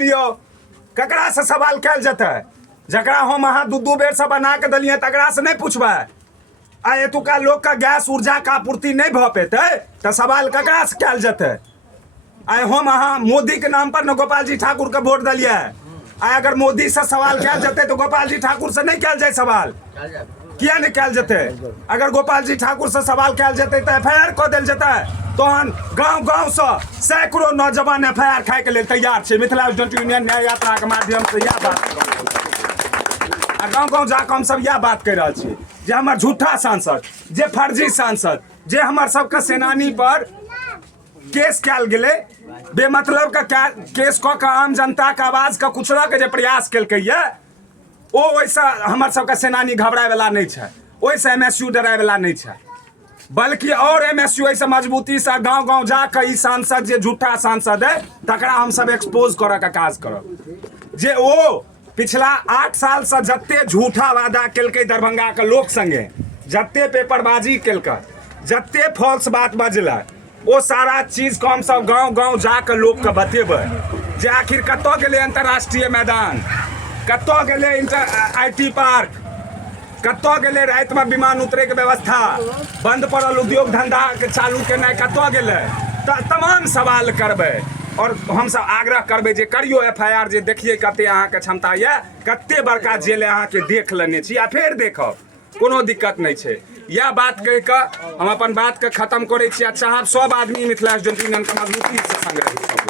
ककरा से सवाल कल जते जकरा हम अहाँ दू बेर से बना के दिलिए तकरा से नहीं पूछबै आ एतुका लोग का गैस ऊर्जा का आपूर्ति नहीं भ पेते तो सवाल ककरा से कल जते आए हम अहाँ मोदी के नाम पर न गोपाल जी ठाकुर के वोट दिलिए आए अगर मोदी से सवाल कल जते तो गोपाल जी ठाकुर से नहीं कल जाए सवाल किया नहीं कल जते अगर गोपाल जी ठाकुर से सवाल कल जते तो FIR कऽ देल जते तहन गाँव गाँव से सैकड़ों नौजवान FIR खाए के लिए तैयार है मिथिला स्टूडेंट यूनियन न्याय यात्रा के माध्यम से यह बात गाँव गाँव जाकर हम सब यह बात कर रहा छे जे हमार झूठा सांसद जे फर्जी सांसद जे हमार सबके सेनानी पर केस कल गए बेमतलब का केस कऽ आम जनता के आवाज के कुचला के जे प्रयास कलकै ओ वैसा हमार सबके सेनानी घबराए वाला नहीं है वैसे MSU डराए वाला नहीं है बल्कि और MSU ऐसे मजबूती से गांव गांव जाकर सांसद जे झूठा सांसद है तकरा हम सब एक्सपोज करे का काज करब जे ओ पिछला 8 साल से जत्ते झूठा वादा केलकै दरभंगा के लोक संगे जत्ते पेपरबाजी केलकै जत्ते फॉल्स बात बजलै ओ सारा चीज को हम सब गांव गांव जाकर लोग के बतेबै जे आखिर कतौ गेलै अंतर्राष्ट्रीय मैदान कतौ गेलै IT पार्क कतौ गेलै रात में विमान उतरे के व्यवस्था बंद पड़ल उद्योग धंधा के चालू केनाइ कतौ गेलै तमाम सवाल करबै और हम सब आग्रह करबै जे करियो FIR जे देखिए कते अहाँ के क्षमता ये कते बड़का जेल अहाँ के देख लेने छी आ फेर देखब कोनो दिक्कत नहीं छै यह बात कह के हम अपन बात के खत्म करे छी आ चाहब सब आदमी मिथिला स्टूडेंट यूनियन के मजबूती से संग रही।